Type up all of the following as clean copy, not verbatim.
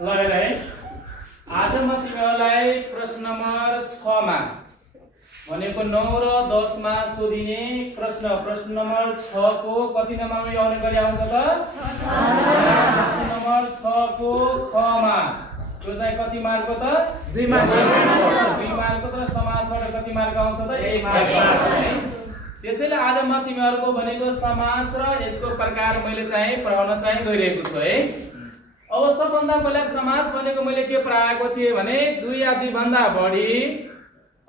ल हेर है आज म तिमीहरूलाई प्रश्न नम्बर 6 मा भनेको 9 र 10 मा सोधिने प्रश्न नम्बर 6 को कति नम्बरमा आउने गरी आउँछ त प्रश्न नम्बर 6 को ख मा यो चाहिँ कति मार्कको त 2 मार्कको तर समासबाट कति मार्क आउँछ त 1 मार्क है। त्यसैले आज म तिमीहरूको भनेको समास र यसको प्रकार मैले चाहिँ पढाउन चाहिँ गइरहेको छु है। अब सबभन्दा पहिला समास भनेको मैले के पढाएको थिएँ भने 2 या 2 भन्दा बढी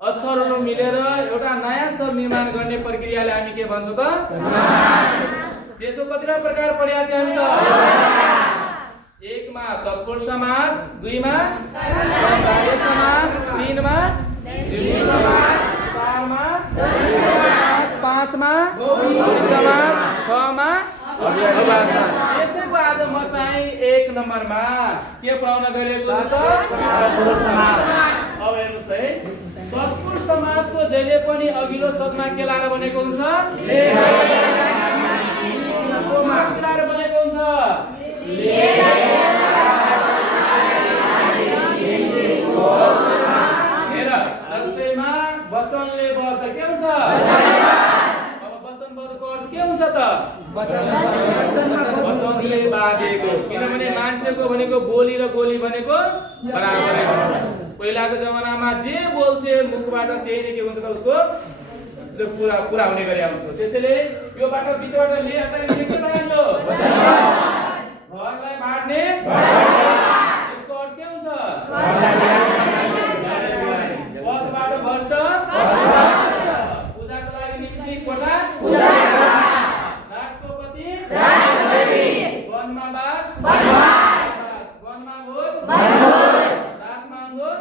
अक्षरहरू मिलेर एउटा नयाँ शब्द निर्माण गर्ने प्रक्रियाले हामी के भन्छौँ त समास। त्यसको कतिवटा प्रकार पढाएको थियौँ त 1 मा तत्पुरुष समास, 2 मा कर्मधारय समास, 3 मा द्विगु समास, 4 मा द्वंद्व समास, 5 मा बहुब्रीहि समास, 6 मा अव्ययभाषा। यसैको आज म चाहिँ 1 नम्बरमा के पढाउन गइरहेको छु त तत्पुरुष समास। अब हेर्नुस् है तत्पुरुष समासको जहिले पनि अघिल्लो शब्दमा के लाएर बनेको हुन्छ कोमा के लाएर बनेको हुन्छ हेर जस्तैमा वचनले बद्ध के हुन्छ अब वचनबद्धको अर्थ के हुन्छ त वचनले बाँधेको। किनभने मान्छेको भनेको बोली र गोली भनेको बराबरै हुन्छ। पहिलाको जमानामा जे बोल्थे मुखबाट त्यही नै के हुन्छ त उसको पुरा हुने गरी आउँथ्यो। त्यसैले यो बाटो बिचबाट लिएर के भयो घरलाई बाँड्ने यसको अर्थ के हुन्छ पदबाट भ्रष्ट पूजाको लागि निम्ति कोठा राष्ट्रपति वनमा बास वनमा भोज रातमा अंगुर।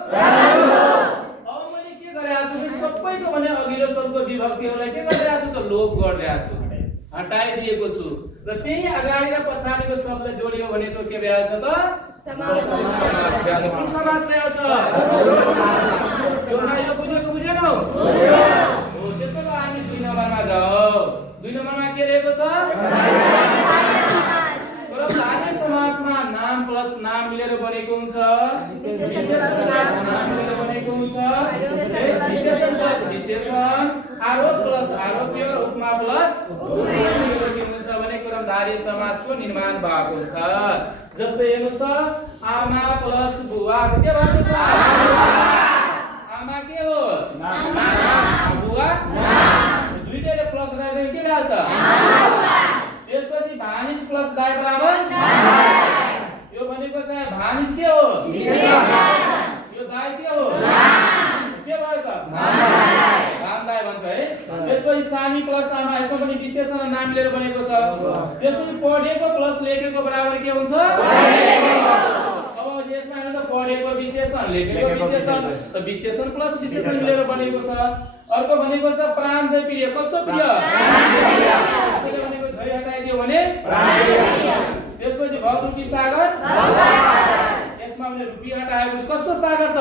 अब मैले के गरेको छु सबैको भने अघिल्लो शब्दको विभक्तिहरूलाई के गरिरहेको छु त लोप गरिरहेको छु हटाइदिएको छु र त्यही अगाडि र पछाडिको शब्दले जोडियो भने त के भइहाल्छ त समास भइहाल्छ। यो बुझेको बुझेन हो त्यसो भए हामी 2 नम्बरमा जाऊ। 2 नम्बरमा के रहेको छ कर्मधारय समासमा नाम प्लस नाम मिलेर बनेको हुन्छ विशेषण प्लस नाम मिलेर बनेको हुन्छ विशेषण प्लस विशेषण आरोप प्लस आरोप्य र उपमा प्लस उपमेय मिलेर के हुन्छ भने कर्मधारय समासको निर्माण भएको हुन्छ। जस्तै हेर्नुस् त आमा प्लस बुवा के भएको छ आमा के हो बुवा दुईटैले प्लस राख्दै के भन्छ त्यसपछि भानिज प्लस दाइ बराबर यो भनेको चाहिँ भानिज के हो यो दाइ के हो के भयो त भान दाइ भन्छ है। त्यसपछि सानी प्लस आमा यसमा पनि विशेषण नाम लिएर बनेको छ। त्यसपछि पढेको प्लस लेखेको बराबर के हुन्छ अब यसमा हेर्नु त पढेको विशेषण लेखेको विशेषण त विशेषण प्लस विशेषण मिलेर बनेको छ। अर्को भनेको छ प्राण चाहिँ प्रिय कस्तो प्रिय त्यसैले भनेको झै हटाइदियो भने प्राण प्रिय। त्यसपछि भवरूपी सागर यसमा पनि रुपी हटाएको कस्तो सागर त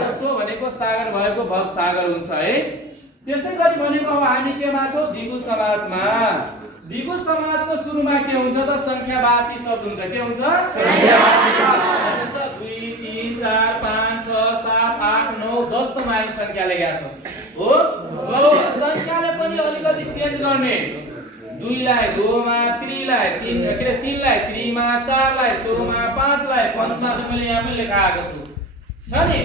जस्तो भनेको सागर भएको भव सागर हुन्छ है। त्यसै गरी भनेको अब हामी केमा छौं द्विगु समासमा। द्विगु समासको सुरुमा के हुन्छ त संख्यावाची शब्द हुन्छ के हुन्छ संख्यावाची शब्द 2 3 4 5 6 7 8 9 10 सम्म हामी संख्या लेखेका छौं हो। संख्याले पनि अलिकति चेन्ज गर्ने 2 लाई 2 मा 3 लाई 3 लाई 3 मा 4 लाई 4 मा 5 लाई 5 मा मैले यहाँ पनि लेखाएको छु छ नि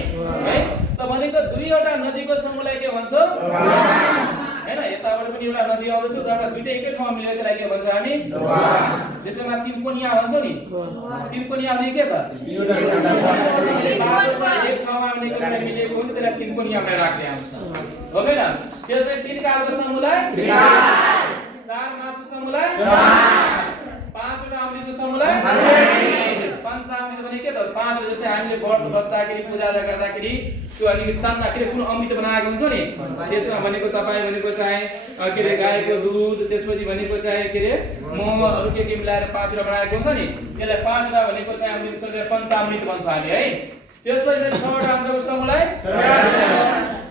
है। त भनेको 2 वटा नदीको समूहलाई के भन्छ हैन यताबाट पनि एउटा नदी आउँछ उताबाट दुईटै एकै ठाउँमा मिलेर त्यसलाई के भन्छ हामी त्यसैमा 3 कोनिया भन्छ नि 3 कोनिया भने के त एउटा एक ठाउँमा मिलेको चाहिँ मिलेको हुन्छ त्यसलाई 3 कोनियामा राख्दै आउँछ हो हैन। त्यसले 3 कालको समूहलाई 4 मासको समूहलाई 5 वटा अमृतको समूहलाई 5 अमृत भने के त 5 जस्तै हामीले व्रत बस्दाखेरि पूजा गर्दाखेरि त्यो अनि चन्दा के कुन अमृत बनाएको हुन्छ नि त्यसमा भनेको तपाई भनेको चाहिँ के रे गाईको दूध त्यसपछि भनेको चाहिँ के रे मह अरु के मिलाएर 5 वटा बनाएको हुन्छ नि त्यसलाई 5 वटा भनेको चाहिँ अमृत सबै पञ्चामृत भन्छ हामी है। त्यसपछि 6 वटा अमृतको समूहलाई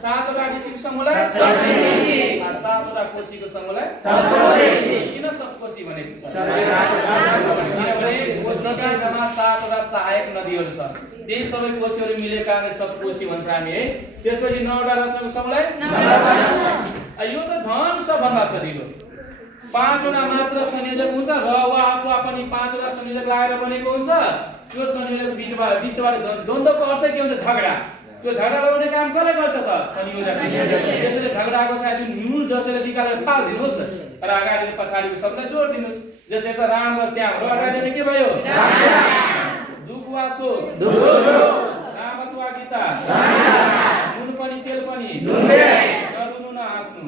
सातवटा ऋषिको समूहलाई सप्तऋषि, सातवटा कोशीको समूहलाई सप्तकोशी। किन सप्तकोशी भनेको छ? किनभने कोशीका जम्मा 7वटा सहायक नदीहरू छ, त्यही सबै कोशीहरू मिलेको कारणले सप्तकोशी भन्छ हामी है। त्यसपछि 9वटा रत्नको समूहलाई नवरत्न। यो त झन् सबभन्दा सजिलो। 5वटा मात्र संयोजक हुन्छ, र वा अथवा पनि 5वटा संयोजक लगाएर बनेको हुन्छ। त्यो संयोजक बीचबाट द्वन्द्वको अर्थ के हुन्छ? झगडा। त्यो झगडा लगाउने काम कसले गर्छ त? संयोजकले। त्यसैले झगडाको चाहिँ जुन मूल जतेर निकालेर फाल्दिनुहोस् र अगाडि र पछाडिको शब्दलाई जोड्दिनुहोस्। जस्तै त राम र श्याम, र अगाडि के भयो? दुख वा शोक, राम अथवा गीता, नुन पनि तेल पनि, नरुनु न हाँस्नु।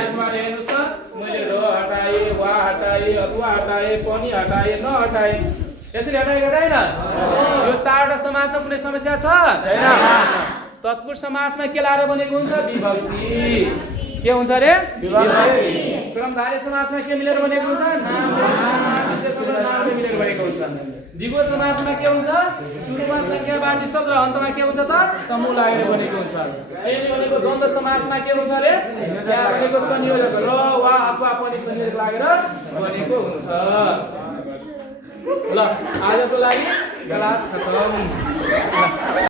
यसबाट हेर्नुहोस् त, मैले र हटाए, वा हटाए, अथवा हटाए, पनि हटाए, न हटाए। यसरी हटाएको छैन? यो 4वटा समाज कुनै समस्या छ? छैन। तत्पुरुष समाजमा के लाएर बनेको हुन्छ? विभक्ति। के हुन्छ रे? विभक्ति। कर्मधारय समाजमा के मिलेर बनेको हुन्छ? नाम विशेषण नामले मिलेर बनेको हुन्छ। द्विगु समाजमा के हुन्छ? सुरुमा संख्यावाची शब्द र अन्तमा के हुन्छ त? समूह लागेर बनेको हुन्छ। अहिले भनेको द्वन्द्व समाजमा के हुन्छ रे? त्यहाँ भनेको संयोजक र वा अथवा पनि संयोजक लागेर बनेको हुन्छ। ल आजको लागि क्लास खतम।